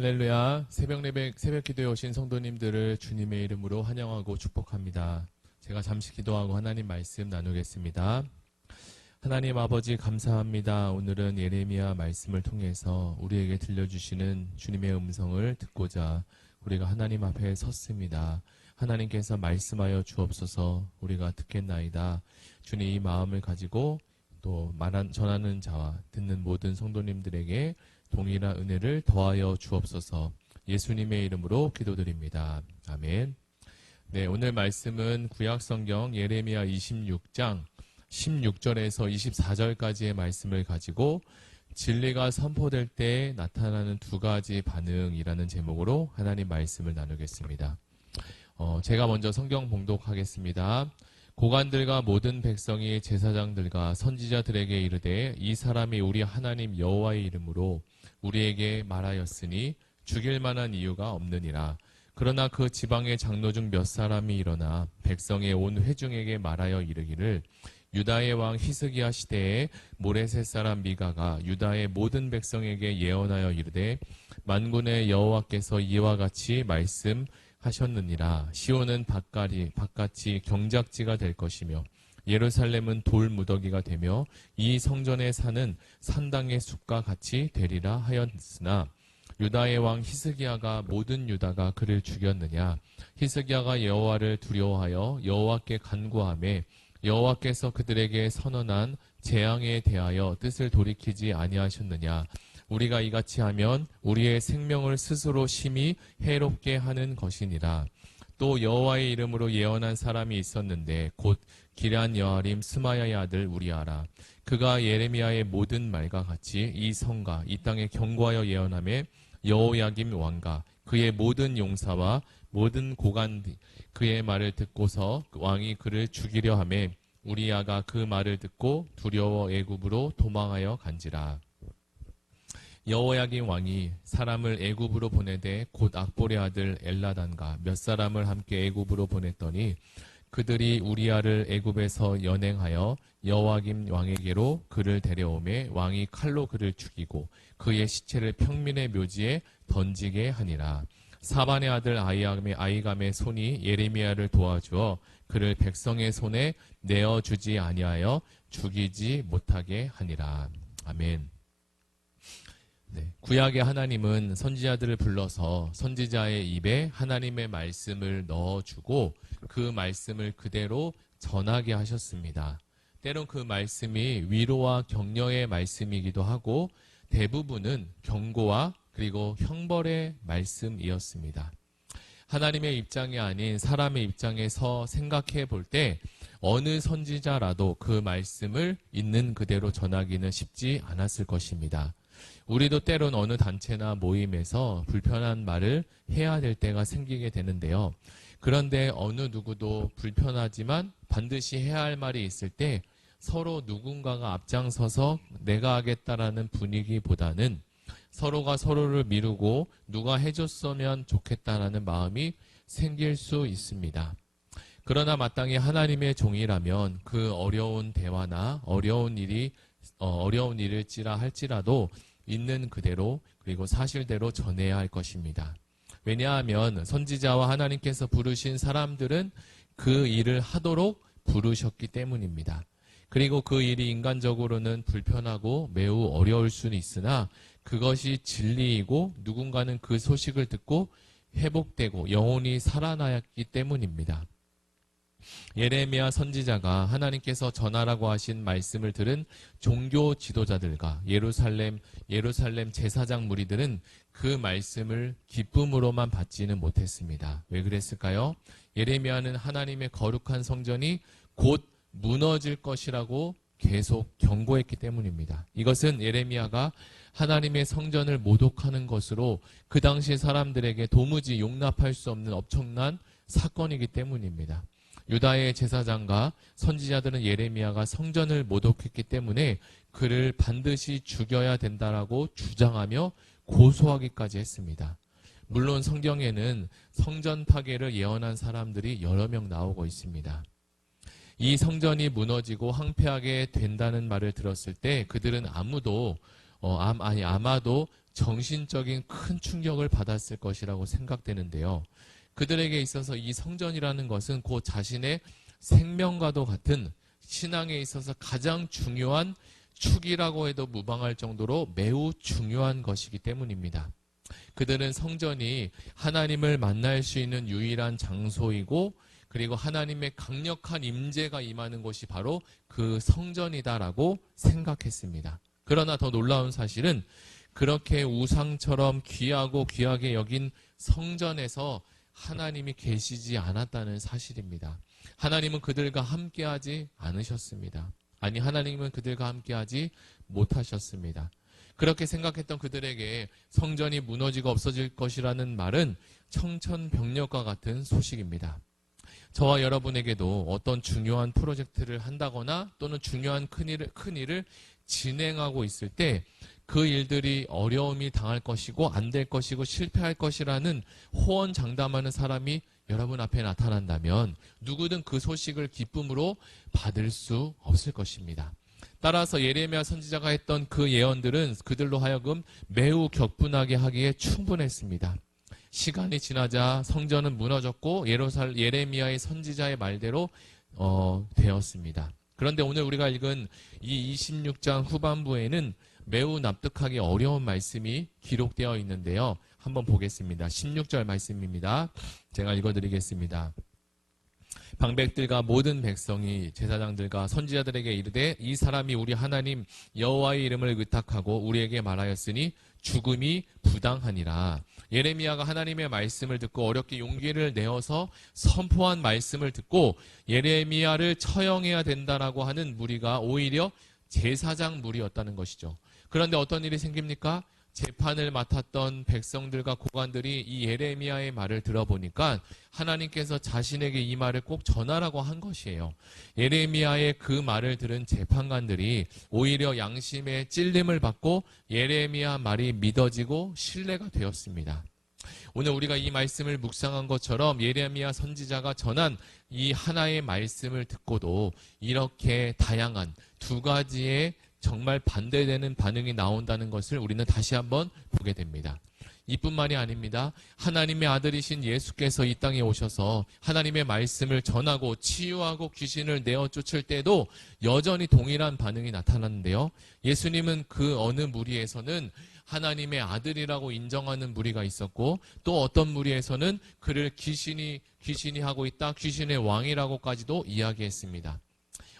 할렐루야. 새벽 기도에 오신 성도님들을 주님의 이름으로 환영하고 축복합니다. 제가 잠시 기도하고 하나님 말씀 나누겠습니다. 하나님 아버지 감사합니다. 오늘은 예레미야 말씀을 통해서 우리에게 들려주시는 주님의 음성을 듣고자 우리가 하나님 앞에 섰습니다. 하나님께서 말씀하여 주옵소서. 우리가 듣겠나이다. 주님 이 마음을 가지고 또 전하는 자와 듣는 모든 성도님들에게 동일한 은혜를 더하여 주옵소서. 예수님의 이름으로 기도드립니다. 아멘. 네, 오늘 말씀은 구약성경 예레미야 26장 16절에서 24절까지의 말씀을 가지고 진리가 선포될 때 나타나는 두 가지 반응이라는 제목으로 하나님 말씀을 나누겠습니다. 제가 먼저 성경 봉독하겠습니다. 고관들과 모든 백성이 제사장들과 선지자들에게 이르되 이 사람이 우리 하나님 여호와의 이름으로 우리에게 말하였으니 죽일 만한 이유가 없느니라. 그러나 그 지방의 장로 중 몇 사람이 일어나 백성의 온 회중에게 말하여 이르기를 유다의 왕 히스기야 시대에 모레셋 사람 미가가 유다의 모든 백성에게 예언하여 이르되 만군의 여호와께서 이와 같이 말씀하셨느니라. 시온은 밭같이 경작지가 될 것이며 예루살렘은 돌무더기가 되며 이 성전의 산은 산당의 숲과 같이 되리라 하였으나 유다의 왕 히스기야가 모든 유다가 그를 죽였느냐. 히스기야가 여호와를 두려워하여 여호와께 간구하매 여호와께서 그들에게 선언한 재앙에 대하여 뜻을 돌이키지 아니하셨느냐. 우리가 이같이 하면 우리의 생명을 스스로 심히 해롭게 하는 것이니라. 또 여호와의 이름으로 예언한 사람이 있었는데 곧 기럇 여아림 스마야의 아들 우리아라. 그가 예레미야의 모든 말과 같이 이 성과 이 땅에 경고하여 예언하며 여호야김 왕과 그의 모든 용사와 모든 고관 그의 말을 듣고서 왕이 그를 죽이려 하며 우리아가 그 말을 듣고 두려워 애굽으로 도망하여 간지라. 여호야김 왕이 사람을 애굽으로 보내되 곧 악보의 아들 엘나단과 몇 사람을 함께 애굽으로 보냈더니 그들이 우리아를 애굽에서 연행하여 여호야김 왕에게로 그를 데려오매 왕이 칼로 그를 죽이고 그의 시체를 평민의 묘지에 던지게 하니라. 사반의 아들 아이감의 손이 예레미야를 도와주어 그를 백성의 손에 내어주지 아니하여 죽이지 못하게 하니라. 아멘. 네, 구약의 하나님은 선지자들을 불러서 선지자의 입에 하나님의 말씀을 넣어주고 그 말씀을 그대로 전하게 하셨습니다. 때론 그 말씀이 위로와 격려의 말씀이기도 하고 대부분은 경고와 그리고 형벌의 말씀이었습니다. 하나님의 입장이 아닌 사람의 입장에서 생각해 볼 때 어느 선지자라도 그 말씀을 있는 그대로 전하기는 쉽지 않았을 것입니다. 우리도 때론 어느 단체나 모임에서 불편한 말을 해야 될 때가 생기게 되는데요. 그런데 어느 누구도 불편하지만 반드시 해야 할 말이 있을 때 서로 누군가가 앞장서서 내가 하겠다라는 분위기보다는 서로가 서로를 미루고 누가 해줬으면 좋겠다라는 마음이 생길 수 있습니다. 그러나 마땅히 하나님의 종이라면 그 어려운 대화나 어려운 일일지라 할지라도 있는 그대로 그리고 사실대로 전해야 할 것입니다. 왜냐하면 선지자와 하나님께서 부르신 사람들은 그 일을 하도록 부르셨기 때문입니다. 그리고 그 일이 인간적으로는 불편하고 매우 어려울 수는 있으나 그것이 진리이고 누군가는 그 소식을 듣고 회복되고 영혼이 살아나기 때문입니다. 예레미야 선지자가 하나님께서 전하라고 하신 말씀을 들은 종교 지도자들과 예루살렘 제사장 무리들은 그 말씀을 기쁨으로만 받지는 못했습니다. 왜 그랬을까요? 예레미야는 하나님의 거룩한 성전이 곧 무너질 것이라고 계속 경고했기 때문입니다. 이것은 예레미야가 하나님의 성전을 모독하는 것으로 그 당시 사람들에게 도무지 용납할 수 없는 엄청난 사건이기 때문입니다. 유다의 제사장과 선지자들은 예레미야가 성전을 모독했기 때문에 그를 반드시 죽여야 된다라고 주장하며 고소하기까지 했습니다. 물론 성경에는 성전 파괴를 예언한 사람들이 여러 명 나오고 있습니다. 이 성전이 무너지고 황폐하게 된다는 말을 들었을 때 그들은 아무도 아마도 정신적인 큰 충격을 받았을 것이라고 생각되는데요. 그들에게 있어서 이 성전이라는 것은 곧 자신의 생명과도 같은 신앙에 있어서 가장 중요한 축이라고 해도 무방할 정도로 매우 중요한 것이기 때문입니다. 그들은 성전이 하나님을 만날 수 있는 유일한 장소이고 그리고 하나님의 강력한 임재가 임하는 곳이 바로 그 성전이다라고 생각했습니다. 그러나 더 놀라운 사실은 그렇게 우상처럼 귀하고 귀하게 여긴 성전에서 하나님이 계시지 않았다는 사실입니다. 하나님은 그들과 함께하지 않으셨습니다. 아니, 하나님은 그들과 함께하지 못하셨습니다. 그렇게 생각했던 그들에게 성전이 무너지고 없어질 것이라는 말은 청천벽력과 같은 소식입니다. 저와 여러분에게도 어떤 중요한 프로젝트를 한다거나 또는 중요한 큰 일을 진행하고 있을 때 그 일들이 어려움이 당할 것이고 안 될 것이고 실패할 것이라는 호언장담하는 사람이 여러분 앞에 나타난다면 누구든 그 소식을 기쁨으로 받을 수 없을 것입니다. 따라서 예레미야 선지자가 했던 그 예언들은 그들로 하여금 매우 격분하게 하기에 충분했습니다. 시간이 지나자 성전은 무너졌고 예레미야의 선지자의 말대로 되었습니다. 그런데 오늘 우리가 읽은 이 26장 후반부에는 매우 납득하기 어려운 말씀이 기록되어 있는데요. 한번 보겠습니다. 16절 말씀입니다. 제가 읽어드리겠습니다. 방백들과 모든 백성이 제사장들과 선지자들에게 이르되 이 사람이 우리 하나님 여호와의 이름을 의탁하고 우리에게 말하였으니 죽음이 부당하니라. 예레미야가 하나님의 말씀을 듣고 어렵게 용기를 내어서 선포한 말씀을 듣고 예레미야를 처형해야 된다라고 하는 무리가 오히려 제사장 무리였다는 것이죠. 그런데 어떤 일이 생깁니까? 재판을 맡았던 백성들과 고관들이 이 예레미야의 말을 들어보니까 하나님께서 자신에게 이 말을 꼭 전하라고 한 것이에요. 예레미야의 그 말을 들은 재판관들이 오히려 양심의 찔림을 받고 예레미야 말이 믿어지고 신뢰가 되었습니다. 오늘 우리가 이 말씀을 묵상한 것처럼 예레미야 선지자가 전한 이 하나의 말씀을 듣고도 이렇게 다양한 두 가지의 정말 반대되는 반응이 나온다는 것을 우리는 다시 한번 보게 됩니다. 이뿐만이 아닙니다. 하나님의 아들이신 예수께서 이 땅에 오셔서 하나님의 말씀을 전하고 치유하고 귀신을 내어 쫓을 때도 여전히 동일한 반응이 나타났는데요. 예수님은 그 어느 무리에서는 하나님의 아들이라고 인정하는 무리가 있었고 또 어떤 무리에서는 그를 귀신이 하고 있다, 귀신의 왕이라고까지도 이야기했습니다.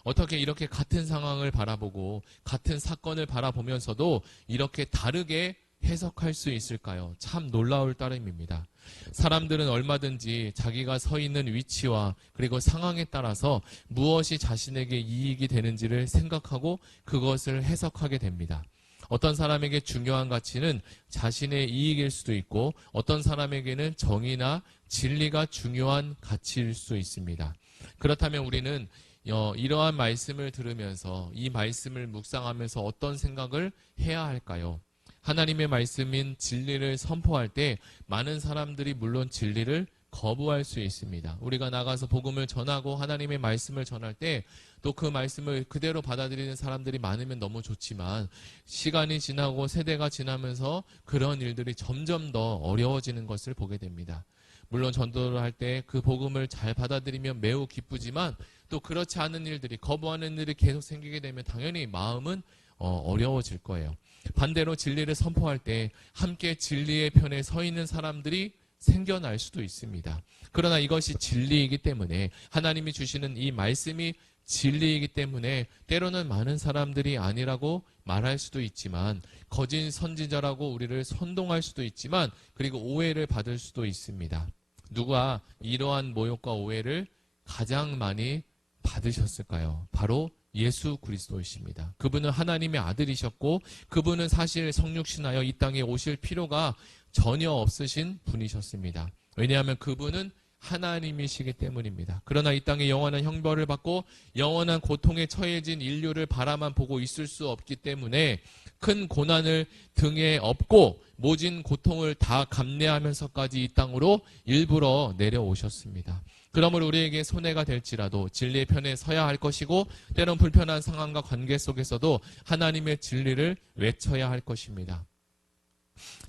어떻게 이렇게 같은 상황을 바라보고 같은 사건을 바라보면서도 이렇게 다르게 해석할 수 있을까요? 참 놀라울 따름입니다. 사람들은 얼마든지 자기가 서 있는 위치와 그리고 상황에 따라서 무엇이 자신에게 이익이 되는지를 생각하고 그것을 해석하게 됩니다. 어떤 사람에게 중요한 가치는 자신의 이익일 수도 있고 어떤 사람에게는 정의나 진리가 중요한 가치일 수 있습니다. 그렇다면 우리는 이러한 말씀을 들으면서 이 말씀을 묵상하면서 어떤 생각을 해야 할까요? 하나님의 말씀인 진리를 선포할 때 많은 사람들이 물론 진리를 거부할 수 있습니다. 우리가 나가서 복음을 전하고 하나님의 말씀을 전할 때 또 그 말씀을 그대로 받아들이는 사람들이 많으면 너무 좋지만 시간이 지나고 세대가 지나면서 그런 일들이 점점 더 어려워지는 것을 보게 됩니다. 물론 전도를 할 때 그 복음을 잘 받아들이면 매우 기쁘지만 또 그렇지 않은 일들이 거부하는 일이 계속 생기게 되면 당연히 마음은 어려워질 거예요. 반대로 진리를 선포할 때 함께 진리의 편에 서 있는 사람들이 생겨날 수도 있습니다. 그러나 이것이 진리이기 때문에 하나님이 주시는 이 말씀이 진리이기 때문에 때로는 많은 사람들이 아니라고 말할 수도 있지만 거짓 선지자라고 우리를 선동할 수도 있지만 그리고 오해를 받을 수도 있습니다. 누가 이러한 모욕과 오해를 가장 많이 받으셨을까요? 바로 예수 그리스도이십니다. 그분은 하나님의 아들이셨고 그분은 사실 성육신하여 이 땅에 오실 필요가 전혀 없으신 분이셨습니다. 왜냐하면 그분은 하나님이시기 때문입니다. 그러나 이 땅에 영원한 형벌을 받고 영원한 고통에 처해진 인류를 바라만 보고 있을 수 없기 때문에 큰 고난을 등에 업고 모진 고통을 다 감내하면서까지 이 땅으로 일부러 내려오셨습니다. 그러므로 우리에게 손해가 될지라도 진리의 편에 서야 할 것이고 때론 불편한 상황과 관계 속에서도 하나님의 진리를 외쳐야 할 것입니다.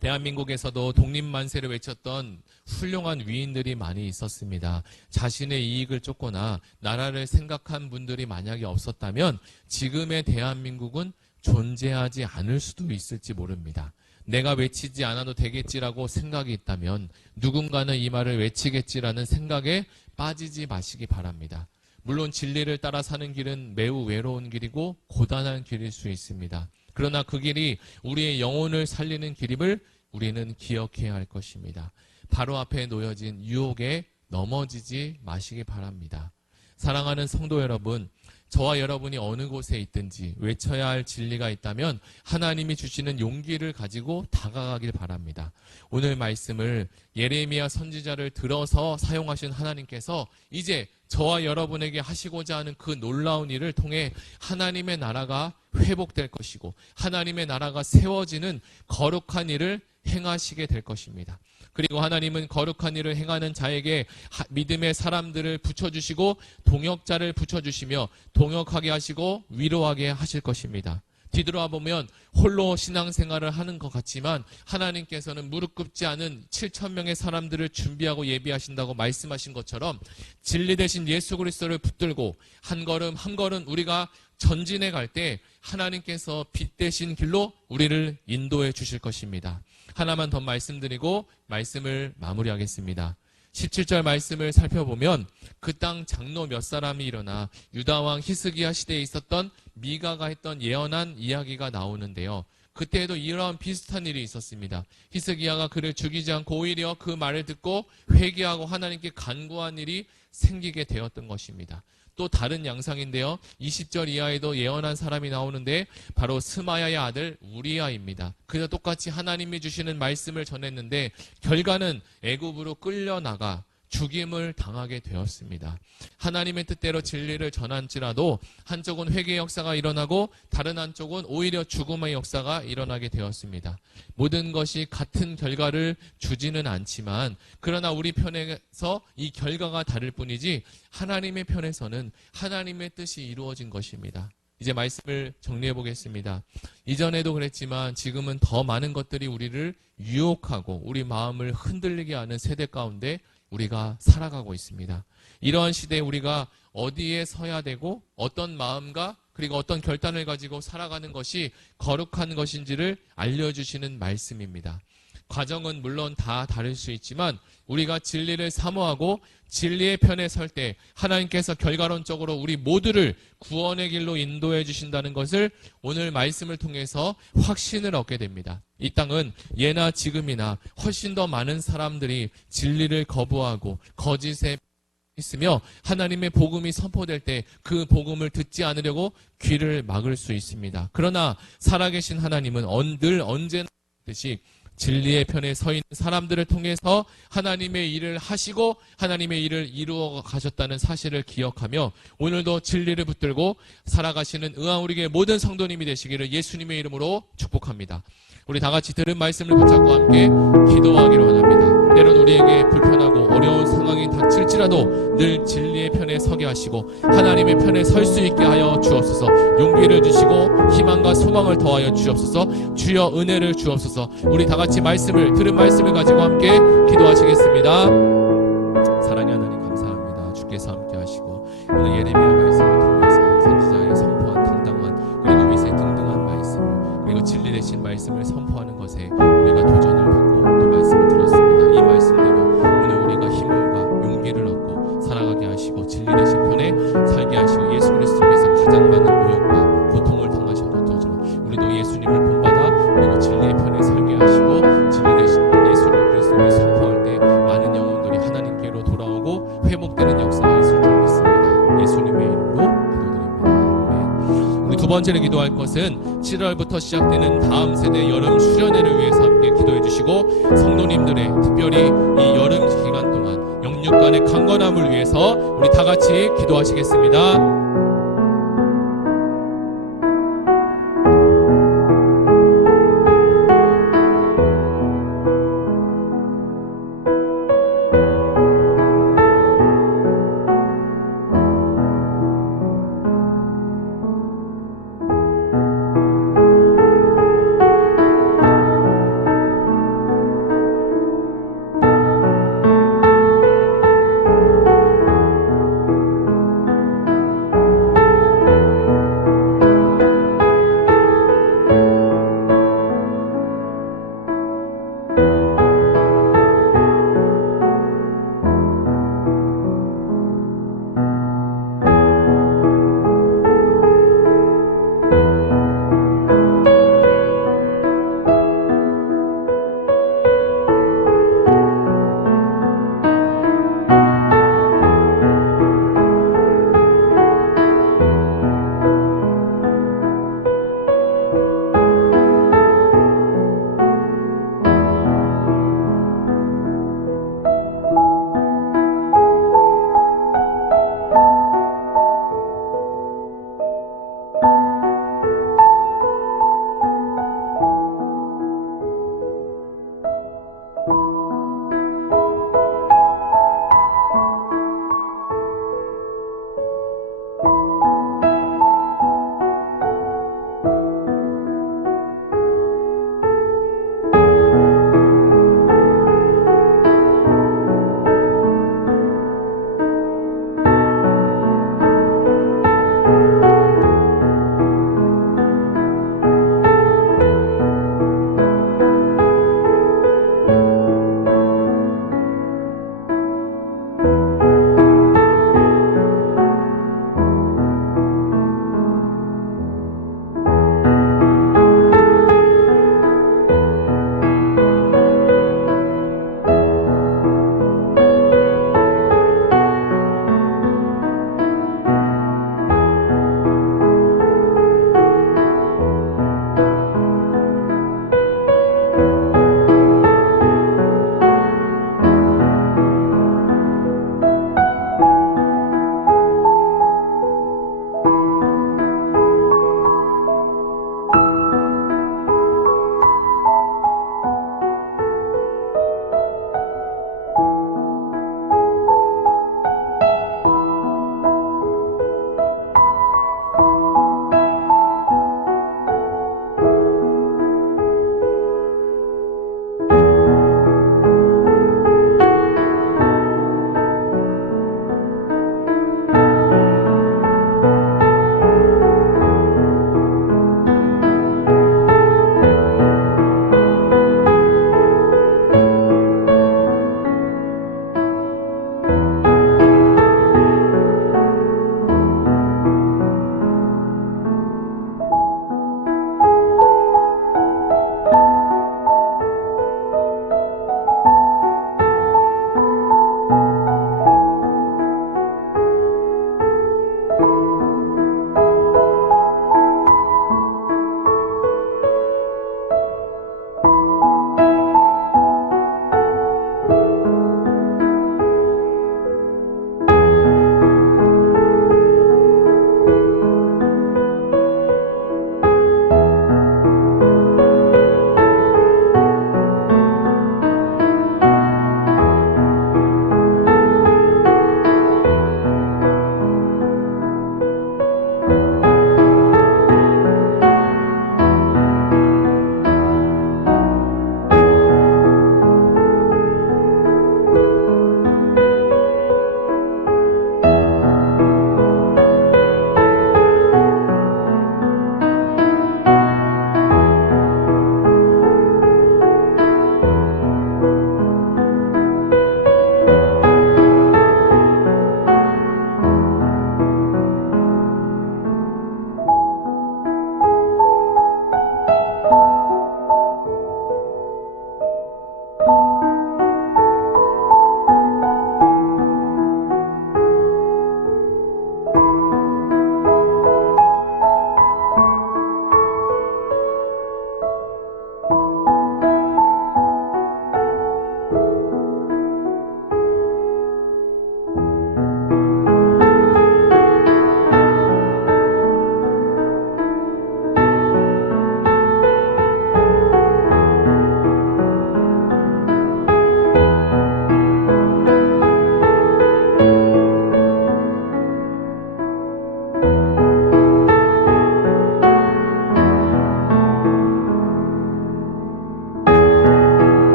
대한민국에서도 독립만세를 외쳤던 훌륭한 위인들이 많이 있었습니다. 자신의 이익을 쫓거나 나라를 생각한 분들이 만약에 없었다면 지금의 대한민국은 존재하지 않을 수도 있을지 모릅니다. 내가 외치지 않아도 되겠지라고 생각이 있다면 누군가는 이 말을 외치겠지라는 생각에 빠지지 마시기 바랍니다. 물론 진리를 따라 사는 길은 매우 외로운 길이고 고단한 길일 수 있습니다. 그러나 그 길이 우리의 영혼을 살리는 길임을 우리는 기억해야 할 것입니다. 바로 앞에 놓여진 유혹에 넘어지지 마시기 바랍니다. 사랑하는 성도 여러분, 저와 여러분이 어느 곳에 있든지 외쳐야 할 진리가 있다면 하나님이 주시는 용기를 가지고 다가가길 바랍니다. 오늘 말씀을 예레미야 선지자를 들어서 사용하신 하나님께서 이제 저와 여러분에게 하시고자 하는 그 놀라운 일을 통해 하나님의 나라가 회복될 것이고 하나님의 나라가 세워지는 거룩한 일을 행하시게 될 것입니다. 그리고 하나님은 거룩한 일을 행하는 자에게 믿음의 사람들을 붙여주시고 동역자를 붙여주시며 동역하게 하시고 위로하게 하실 것입니다. 뒤돌아 보면 홀로 신앙생활을 하는 것 같지만 하나님께서는 무릎 꿇지 않은 7,000명의 사람들을 준비하고 예비하신다고 말씀하신 것처럼 진리 대신 예수 그리스도를 붙들고 한 걸음 한 걸음 우리가 전진해 갈 때 하나님께서 빛 대신 길로 우리를 인도해 주실 것입니다. 하나만 더 말씀드리고 말씀을 마무리하겠습니다. 17절 말씀을 살펴보면 그 땅 장로 몇 사람이 일어나 유다왕 히스기야 시대에 있었던 미가가 했던 예언한 이야기가 나오는데요. 그때에도 이러한 비슷한 일이 있었습니다. 히스기야가 그를 죽이지 않고 오히려 그 말을 듣고 회개하고 하나님께 간구한 일이 생기게 되었던 것입니다. 또 다른 양상인데요. 20절 이하에도 예언한 사람이 나오는데 바로 스마야의 아들 우리야입니다. 그저 똑같이 하나님이 주시는 말씀을 전했는데 결과는 애굽으로 끌려나가 죽임을 당하게 되었습니다. 하나님의 뜻대로 진리를 전할지라도 한쪽은 회개의 역사가 일어나고 다른 한쪽은 오히려 죽음의 역사가 일어나게 되었습니다. 모든 것이 같은 결과를 주지는 않지만 그러나 우리 편에서 이 결과가 다를 뿐이지 하나님의 편에서는 하나님의 뜻이 이루어진 것입니다. 이제 말씀을 정리해 보겠습니다. 이전에도 그랬지만 지금은 더 많은 것들이 우리를 유혹하고 우리 마음을 흔들리게 하는 세대 가운데 우리가 살아가고 있습니다. 이러한 시대에 우리가 어디에 서야 되고 어떤 마음과 그리고 어떤 결단을 가지고 살아가는 것이 거룩한 것인지를 알려주시는 말씀입니다. 과정은 물론 다 다를 수 있지만 우리가 진리를 사모하고 진리의 편에 설 때 하나님께서 결과론적으로 우리 모두를 구원의 길로 인도해 주신다는 것을 오늘 말씀을 통해서 확신을 얻게 됩니다. 이 땅은 예나 지금이나 훨씬 더 많은 사람들이 진리를 거부하고 거짓에 있으며 하나님의 복음이 선포될 때 그 복음을 듣지 않으려고 귀를 막을 수 있습니다. 그러나 살아계신 하나님은 늘 언제나 듯이 진리의 편에 서 있는 사람들을 통해서 하나님의 일을 하시고 하나님의 일을 이루어 가셨다는 사실을 기억하며 오늘도 진리를 붙들고 살아가시는 우리에게 모든 성도님이 되시기를 예수님의 이름으로 축복합니다. 우리 다 같이 들은 말씀을 붙잡고 함께 기도하기로 원합니다. 때론 우리에게 불편하고 어려운 상황이 닥칠지라도 늘 진리의 편에 서게 하시고 하나님의 편에 설 수 있게 하여 주옵소서. 용기를 주시고 희망과 소망을 더하여 주옵소서. 주여 은혜를 주옵소서. 우리 다 같이 들은 말씀을 가지고 함께 기도하시겠습니다. 사랑의 하나님 감사합니다. 주께서 함께 하시고 오늘 예레미야 말씀을 통해서 선지자의 선포한 당당한 그리고 위세 등등한 말씀을 그리고 진리 되신 말씀을 선포하는 것에 우리가 도전을 받고 또 말씀을 들었습니다. 이 말씀대로 오늘 우리가 힘과 용기를 얻고 살아가게 하시고 진리 되신 편에 살게 하시고 예수 그리스도께서 가장 많은 모욕과 고통을 당하셨던 것처럼 우리도 예수님을 본받아 그리고 진리의 편에 살게 하시고 진리 되신 예수 그리스도를 선포할 때 많은 영혼들이 하나님께로 돌아오고 회복되는 역사가 있을 줄 믿습니다. 예수님의 이름으로 기도드립니다. 아멘. 우리 두 번째로 기도할 것은 7월부터 시작되는 다음 세대 여름 수련회를 위해서 함께 기도해 주시고 성도님들의 특별히 이 여름 기간 동안 영영 육간의 강건함을 위해서 우리 다 같이 기도하시겠습니다.